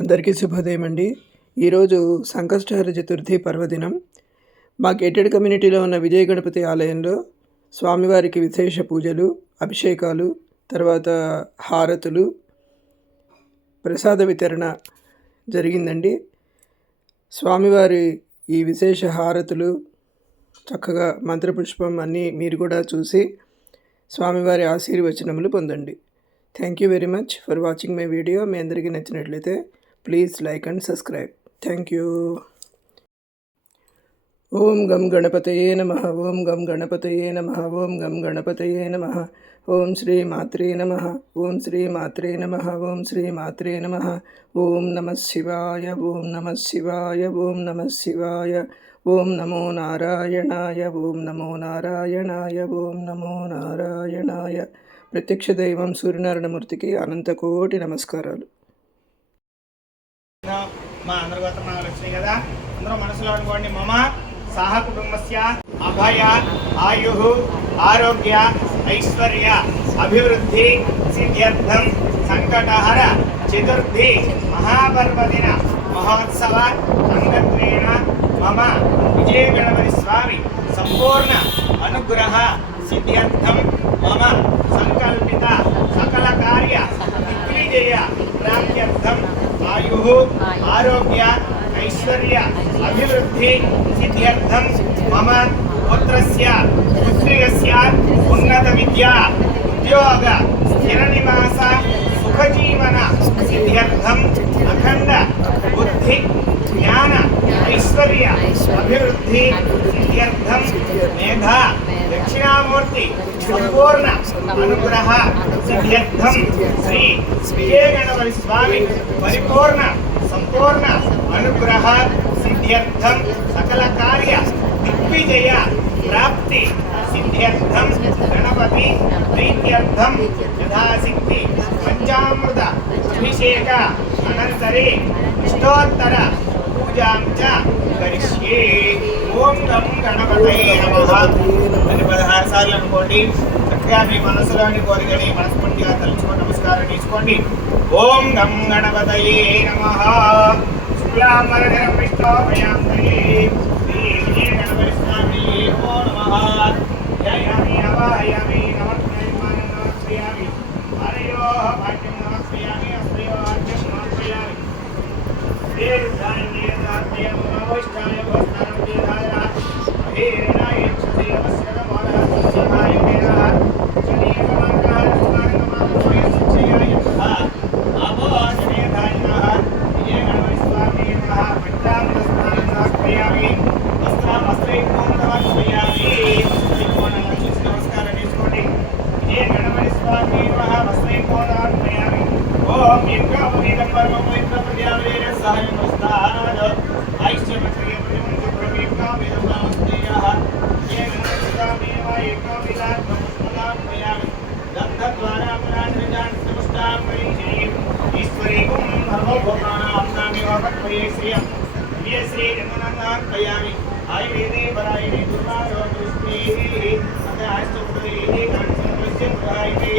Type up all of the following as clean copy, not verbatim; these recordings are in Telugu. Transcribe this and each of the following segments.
అందరికీ శుభోదయం అండి. ఈరోజు సంకష్టహర చతుర్థి పర్వదినం. మా గేటెడ్ కమ్యూనిటీలో ఉన్న విజయ గణపతి ఆలయంలో స్వామివారికి విశేష పూజలు, అభిషేకాలు, తర్వాత హారతులు, ప్రసాద వితరణ జరిగిందండి. స్వామివారి ఈ విశేష హారతులు చక్కగా మంత్రపుష్పం అన్నీ మీరు కూడా చూసి స్వామివారి ఆశీర్వచనములు పొందండి. Thank you very much for watching my video. మీ అందరికీ నచ్చినట్లయితే please like and subscribe. Thank you. Om గం గణపతయే నమః. ఓం గం గణపతయే నమః. ఓం గం గణపతయే నమః. ఓం శ్రీ మాత్రే నమః. ఓం శ్రీ మాత్రే నమః. ఓం శ్రీ మాత్రే నమః. ఓం నమః శివాయ. ఓం నమః శివాయ. ఓం నమః శివాయ. ఓం నమో నారాయణాయ. ఓం నమో నారాయణాయ. ఓం నమో నారాయణాయ. ప్రత్యక్ష దైవం సూర్యనారాయణమూర్తికి అనంతకోటి నమస్కారాలు. మా అందరి గొప్ప నాకు వచ్చినాయి కదా, అందరూ మనసులో అనుకోండి. మమ సహ కుటుంబస్య అభయ ఆయు ఆరోగ్య ఐశ్వర్య అభివృద్ధి సిద్ధ్యర్థం సంకటహర చతుర్థి మహాపర్వదిన మహోత్సవ అంగత్వేన మమ విజయ గణపతి స్వామి సంపూర్ణ అనుగ్రహ సిద్ధ్యర్థం మమ సంకల్పిత సకల కార్య దిగ్విజయ ప్రాప్త్యర్థం ఆయు ఆరోగ్య ఐశ్వర్య అభివృద్ధి సిద్ధ్యర్థం మమ పుత్రస్య పుత్రియస్య ఉన్నత విద్యా ఉద్యోగ స్థిర నివాస సుఖజీవన సిద్ధ్యర్థం అఖండ బుద్ధి జ్ఞాన ఐశ్వర్య అభివృద్ధి సిద్ధ్యర్థం మేధా దక్షిణామూర్తి సంపూర్ణ అనుగ్రహ సిద్ధ్యర్థం శ్రీ విజయ గణపతి స్వామి పరిపూర్ణ సంపూర్ణ అనుగ్రహ సిద్ధ్యర్థం సకల కార్య దిగ్విజయ ప్రాప్తి సిద్ధ్యర్థం గణపతి ప్రీత్యర్థం యథాశక్తి పంచామృత అభిషేక అనంతరే ఇష్టోత్తర పూజాం చ కరిష్యే. ఓం గం గణపతయే నమః అని 16 సార్లు అనుకోండి. చక్కగా మీ మనసులోని కోరికని మనస్ఫూర్తిగా తలుచుకొని నమస్కారం తీసుకోండి. ఓం గం గణపతయే నమః. శుక్లాంబరధరం విష్ణోపయాంతయే శ్రీ విజయ గణపతి స్వామి నమో నమః. జయామి అవాహయామి నమస్కారామి నమస్కారామి హరయో భాగ్యం నమస్కారామి అస్మయో భాగ్యం నమస్కారామి దేవాయ దాత్య నమోష్టాయ భవతారం దేవాయ హేరణాయ క్షేమస్య నమః శివాయ దేవః జనీయమానః స్వామినమః శివాయ అభోజనే ధాన్యః విజయ గణపతి స్వామి నమః. పంచామృతస్నానం సమర్పయామి. వస్త్రైకం సమర్పయామి. నమస్కారం చేసుకోండి. విజయ గణపతి స్వామి నమః. వస్త్రైకం సమర్పయామి. ఓం యజ్ఞోపవీతం పరమం పవిత్రం ప్రజావేన సహాయం వస్తానాద ఐశ్వర్య ప్రతిమంత్ర ప్రవేకావేదం నమస్తేయః. విజయ గణపతి స్వామి నమః. యజ్ఞోపవీతం సమర్పయామి. గంధద్వారా పురాణజాన్ సమస్తాం పరిచయం ఈశ్వరీకం సర్వభూతానాం నామి వాపత్వయే శ్రియం విజయ శ్రీ జగన్నాథార్పయామి. ఆయుర్వేదే పరాయణే దుర్వారోగ్యశ్రీ అత ఆస్తపుత్రే కాంచనవస్య ప్రదాయితే.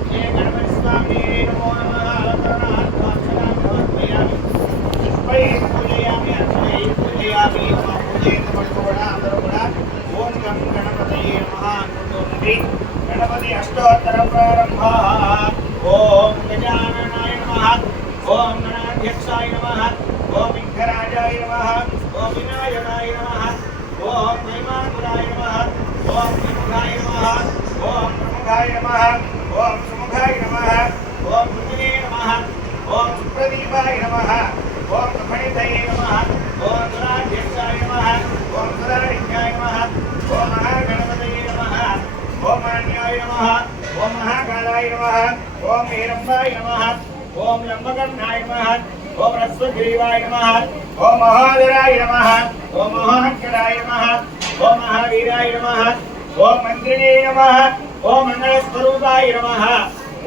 విజయ గణపతి స్వామి నమో నమః. అలంకరణార్థాక్షరామి పూజయామి అర్చనై పూజయామి. మా పూజ కూడా అందరూ కూడా ఓం గం గణపతయే నమః అనుకుంటూ ఉండి గణపతి అష్టోత్తర ప్రారంభ. ఓం గజాననాయ నమః. ఓం గణాధ్యక్షాయ నమః. ఓం విఘ్నరాజాయ నమః. ఓం వినాయకాయ నమః. ఓం మహిమానురాయ నమః. ఓం విముఖాయ నమః. ఓం ప్రముఖాయ నమః. ఓం సుముఖాయ నమః. ఓం రుచినే నమః. ఓం సుప్రదీపాయ నమః. ఓం సుఫణితయే నమః. ఓం సురాధ్యక్షాయ నమః. ఓం సురాధిక్యాయ నమః. ఓం మహాగణపతయే నమః. ఓం మాన్యాయ నమః. ఓం మహాకాళాయ నమః. ఓం హేరంబాయ నమః. ఓం లంబకర్ణాయ నమః. ఓం రస్వగ్రీవాయ నమః. ఓం మహాధరాయ నమః. ఓం మహాంకరాయ నమః. ఓం మహావీరాయ నమః. ఓం మంత్రిణే నమః. ఓం మంగళస్వరూపాయ నమః.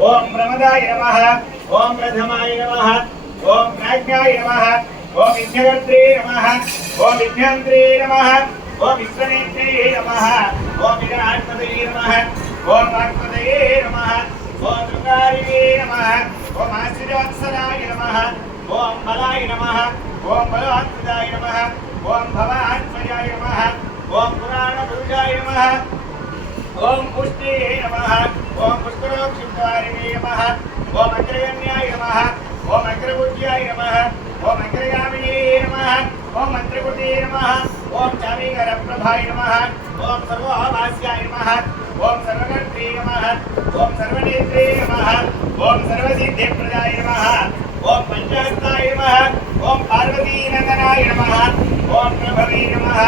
ఓం ప్రమదాయ నమః. ఓం ప్రథమాయ నమః. ఓం ప్రాజ్ఞాయ నమః. ఓం విఘ్నకర్త్రే నమః. ఓం విఘ్నంత్రే నమః. ఓం విశ్వనేత్రే నమః. ఓం విరాట్పదయే నమః. ఓం వాక్పదయే నమః. ఓం దుర్గారిణే నమః. ఓం ఆశ్చర్యవత్సలాయ నమః. ओम बलाय नमः ओम बलात्मजाय नमः ओम भवात्मजाय नमः ओम पुराणपुरुषाय नमः ओम पुष्टे नमः ओम पुष्करोक्षिप्तवारिणे नमः ओम अग्रगण्याय नमः ओम अग्रपूज्याय नमः ओम अग्रगामिने नमः ओम मंत्रकुटे नमः ओम चामीकरप्रभाय नमः ओम सर्वभास्याय नमः ओम सर्वकर्त्रे नमः ओम सर्वनेत्रे नमः ओम सर्वसिद्धिप्रदाय नमः ओम पंचहस्ताय नमः ओम पार्वतीनंदनाय नमः ओम प्रभवे नमः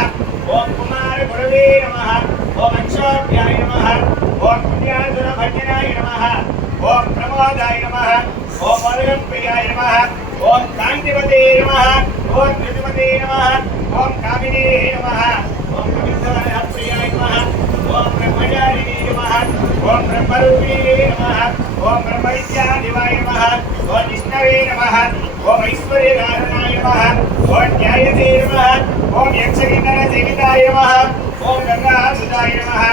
ओम कुमारगुरवे नमः ओम अक्षोभ्याय नमः ओम पुण्यासुरभजनाय नमः ओम प्रमोदाय नमः ओम वरदप्रियाय नमः ओम कांतिमते नमः ओम ऋतुमते नमः ओम कामिने नमः ओम कवित्वप्रियाय नमः ओम ब्रह्मचारिणे नमः ओम ब्रह्मरूपिणे नमः ओम ब्रह्मविद्यादिवाय नमः ओम विष्णवे नमः ओम ऐश्वर्यकारणाय नमः ओम न्यायते नमः ओम यक्षकिन्नरसेविताय नमः ओम गंगासुताय नमः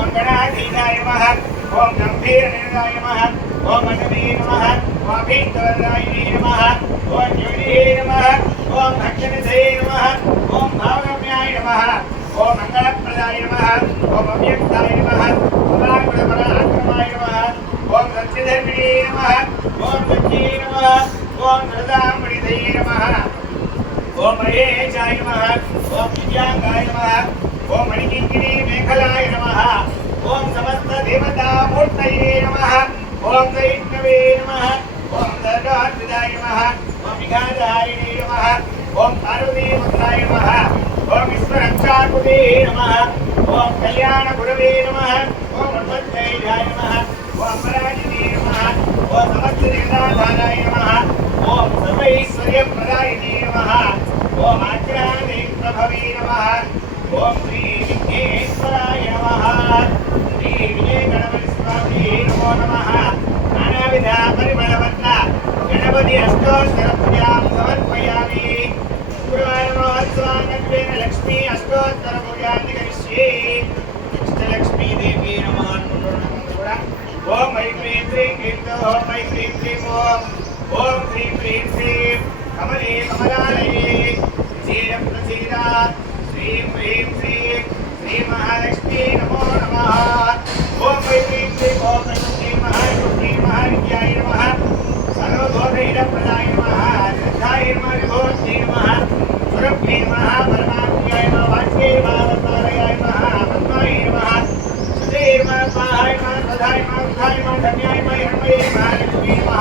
ओम गणाधीशाय नमः ओम गंभीरनिर्दाय नमः ओम अनवे नमः ओम भीष्टवरदायिने नमः ओम ज्योतिहे नमः ओम भक्षणसे नमः ओम भावगम्याय नमः ओम मंगलप्रदाय नमः ओम अव्यक्ताय नमः ओम रागुणपराक्रमाय नमः ओम सत्यधर्मिणे नमः ओम सत्ये नमः ओम धृतामणिधये नमः ओम महेशाय नमः ओम दिव्यांगाय नमः ओम मणिकिङ्किणी मेखलाय नमः ओम समस्त देवता मूर्तये नमः ओम दैष्णवे नमः ओम दर्गात्रिदाय नमः ओम विघाधारिणे नमः ओम पार्वतीपुत्राय नमः ओम विश्वरक्षाकुते नमः ओम कल्याणगुरवे नमः ओम अद्वैताय नमः ओम पराजिने नमः ओम समस्त देवताधाराय नमः ओम सर्वैश्वर्यप्रदायिने नमः ओम आग्रादेप्रभवे नमः ओम श्री विघ्नेश्वराय नमः श्री विजयगणपतिस्वामी नमो नमः नानाविध परिमलवत्न गणपति अष्टोत्तरपूजां समर्पयामि गुरुवारमहोत्सवाङ्गत्वेन लक्ष्मी अष्टोत्तरपूजान्ति करिष्ये इष्टलक्ष्मी देवी नमः ओम ऐं क्लीं श्रीं क्लीं ओम ऐं क्लीं श्रीं ओम श्रीं क्लीं श्रीं कमले कमलालये प्रसीद श्रीं ह्रीं श्रीं श्रीमहालक्ष्मी नमो नमः ओम ऐं क्लीं श्रीं ओम श्रीं महाविद्याय नमः सर्वभूतैरप्रदाय नमः श्रद्धाय नमः विभूत्यै नमः सुरभ्ये नमः परमात्म्याय नमः वाच्ये महावतारयाय नमः पद्माय नमः श्रुते नमः स्वाहाय नमः स्वधाय नमः सुधाय नमः धन्याय नमः हिरण्मये महालक्ष्मी नमः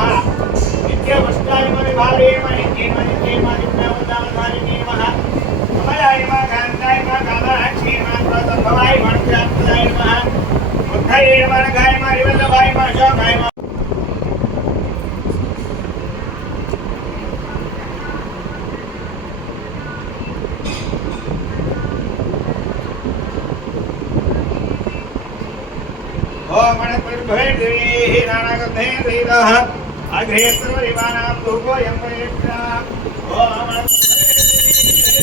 नित्यपुष्टाय नमः विभावे नमः नित्ये नमः नित्यावतारधारिणे नमः कमलाय नमः कान्ताय नमः कामाक्षी नमः स्वसम्भवाय नमः प्रदाय नमः बुद्धाय नमः नघाय नमः रिवल्लभाय नमः अशोकाय नमः ओम मणिपुरभैरवी नानागन्धे धीरः अग्रे सर्वदेवानां धूपो यं प्रयच्छा ओम मणिपुरभैरवी नानागन्धे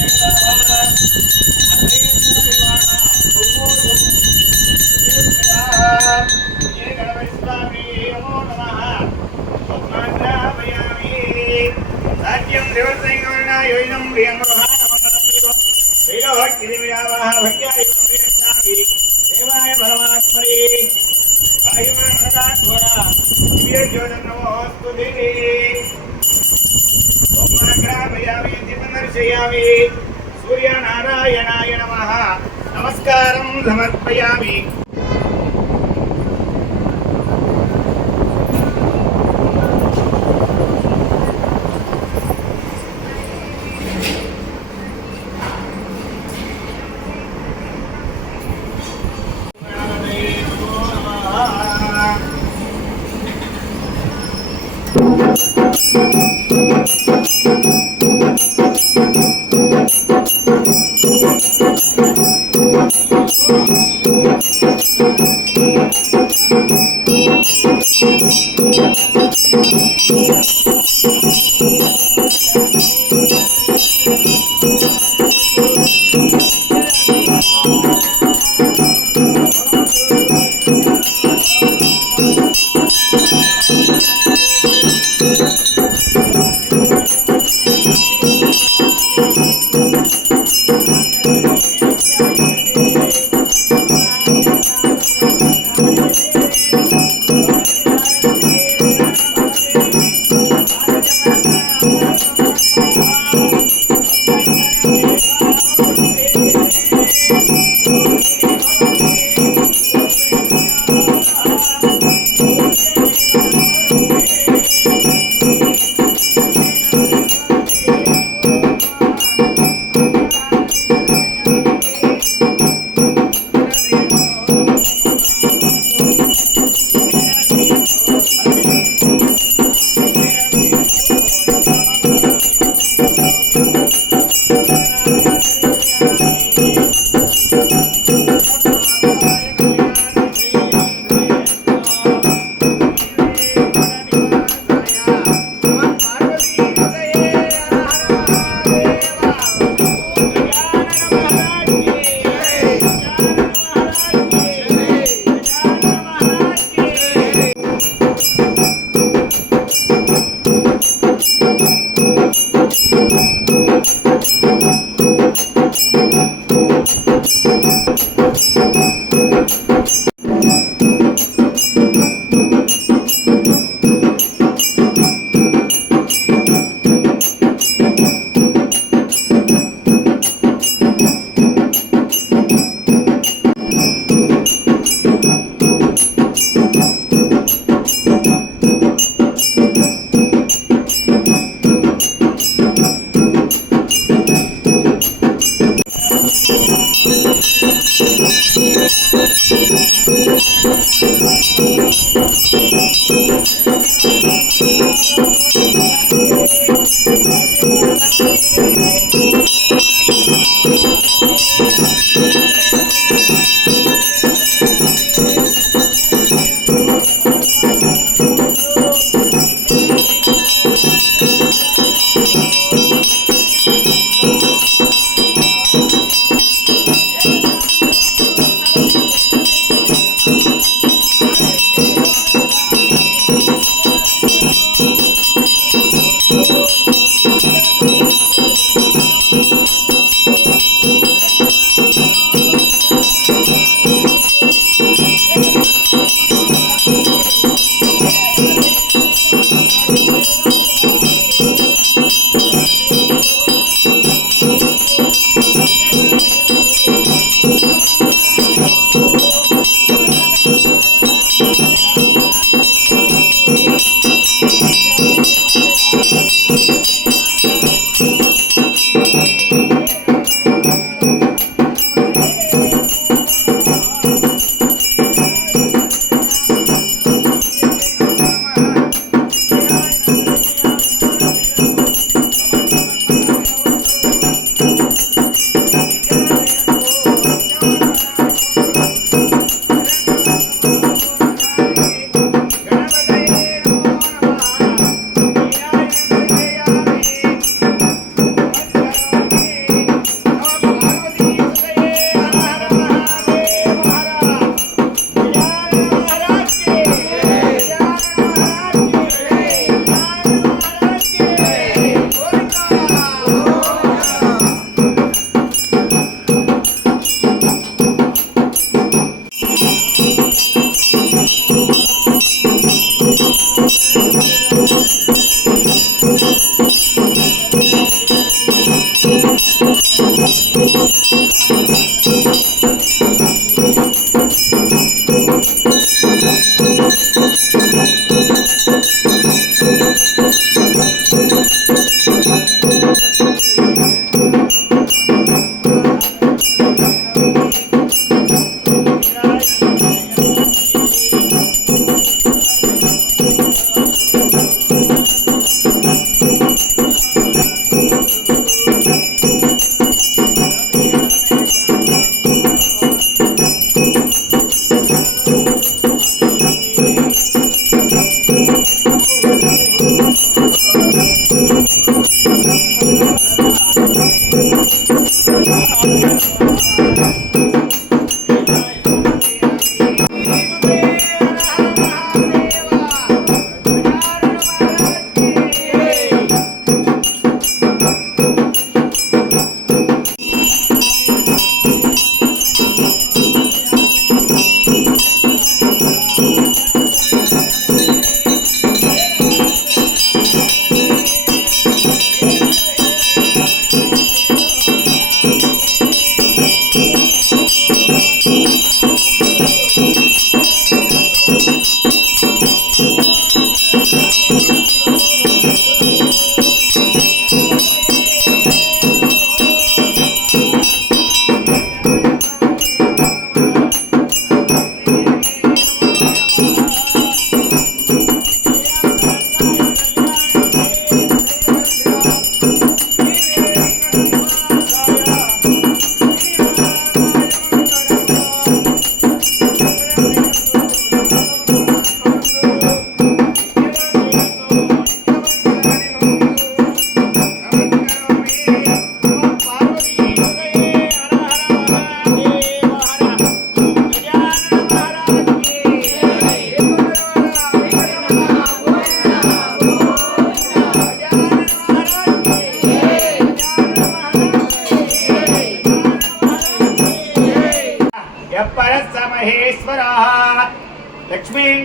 धीरः अग्रे सर्वदेवानां धूपो यं प्रयच्छा श्री गणपतिस्वामी नमो नमः ओम आग्रामयामि मणिपुरभैरवी नानागन्धे धीरः अग्रे सर्वदेवानां धूपो यं सत्यं देवसैकवर्णायोजनं प्रियं देवाय परमात्मने कायमानरात्मना दिव्यज्योतिर्नमोऽस्तुते ओमाग्रामयामि दीपदर्शयामि सूर्यनारायणाय नमः नमस्कारं समर्पयामि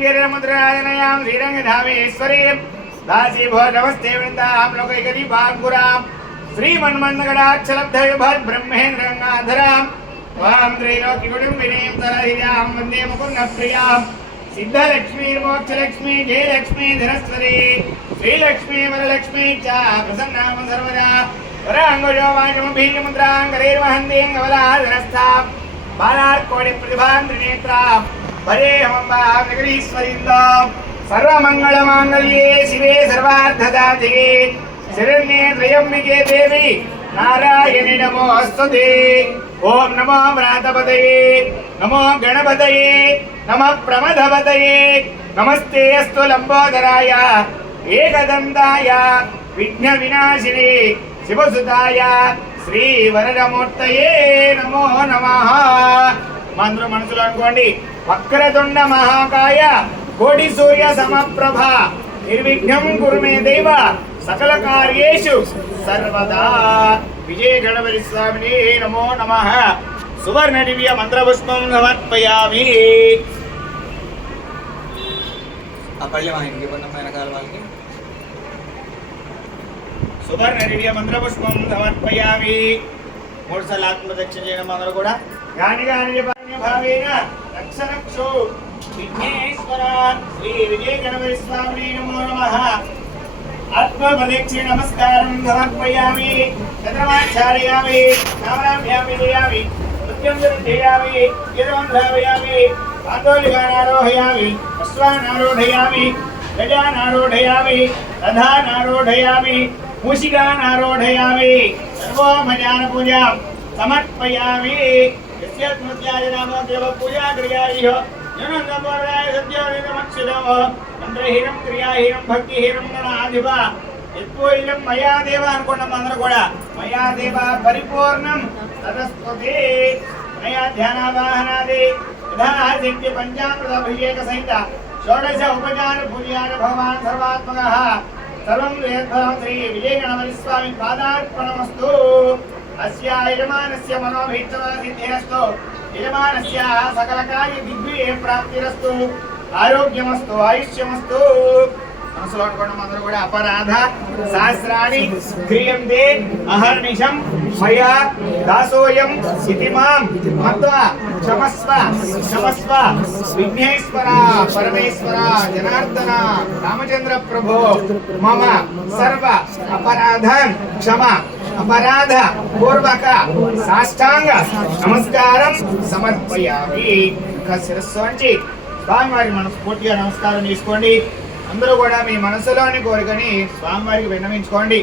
गिरिमुद्राजनयां श्रीरङ्गधामेश्वरीं दासीभो नमस्ते वृन्दां लोकैकदीपाङ्कुरां श्रीमन्मन्दगडाक्षलब्धविभद् ब्रह्मेन्द्रगङ्गाधरां त्वां त्रैलोक्यकुटुम्बिनीं तरहिरां वन्दे मुकुन्दप्रियां सिद्धलक्ष्मीर्मोक्षलक्ष्मी जयलक्ष्मी धनस्वरी श्रीलक्ष्मी वरलक्ष्मी च प्रसन्नां सर्वदा वराङ्गजो वाचमभीजमुद्राङ्गरैर्वहन्तीं कमलाधनस्थां बालार्कोटिप्रतिभां त्रिनेत्रां वरेहमम्बां नगरीश्वरीन्दां सर्वमङ्गलमाङ्गल्ये शिवे सर्वार्थदाधिके शरण्ये त्र्यम्बिके देवी नारायणि नमोऽस्तुते। ओम नमो व्रातपतये नमो गणपतये नमः प्रमदपतये नमस्ते अस्तु लंबोदराय एकदन्ताय विघ्नविनाशिने शिवसुताय श्रीवरदमूर्तये नमो नमः। मंत्र मनसुलो अनुकोंडि वक्रतुंड महाकाय कोटि सूर्य समप्रभ निर्विघ्नं कुरु मे देव सकल कार्येषु सर्वदा। विजय गणपति स्वामिने नमो नमः। सुवर्ण दिव्य मंत्रपुष्पं समर्पयामि। सुवर्ण दिव्य मंत्रपुष्पं समर्पयामि। मूर्छलात्मदक्षिण చేయడం అందరూ కూడా గాని భావేన రక్షరక్షో విఘ్నేశ్వర శ్రీ విజయ గణపతి స్వామినే నమో నమః। आत्मबलेक्षे नमस्कारं समर्पयामि। चन्द्रमाचार्यामि नामनाभ्यामि दयामि नृत्यं दर्शयामि यदवं धावयामि आन्दोलिकानारोहयामि अश्वानारोढयामि गजानारोढयामि रथानारोढयामि मूषिकानारोढयामि सर्वोपचारपूजां समर्पयामि। यस्य स्मृत्याय नामो देवपूजा क्रियायः जनन्दमोराय सत्योरिदमक्षितः मंत्रहीनं क्रियाहीनं भक्तिहीनं गणाधिप यत्पूज्यं मया देव अनुकुण्णं मंत्र కూడా मया देव परिपूर्णं तदस्तुते मया ध्यानावाहनादि विधानादित्य पंचामृत अभिषेक सहित षोडश उपचार पूजयान भगवान् सर्वात्मकः सर्वं वेदः श्री विजय गणपति स्वामी पादार्पणमस्तु। अस्य यजमानस्य मनोभीष्टः सिद्धिरस्तु यजमानस्य सकल कार्य दिग्विजय प्राप्तिरस्तु आरोग्यमस्तु आयुष्यमस्तु। మనసులో అనుకోవడం అందరూ కూడా అపరాధ శాస్త్రాన్ని క్రియంతే అహర్నిశం మయా దాసోయం ఇతి మాం మత్వా క్షమస్వ క్షమస్వ విఘ్నేశ్వర పరమేశ్వర జనార్దన రామచంద్ర ప్రభో మమ సర్వ అపరాధం క్షమ अपराध पूर्वक साष्टांग नमस्कारं समर्पयामि। శిరస్సు వంచి స్వామివారి మనస్ఫూర్తిగా నమస్కారం చేసుకోండి। అందరూ కూడా మీ మనసులోని కోరికని స్వామివారికి విన్నవించుకోండి।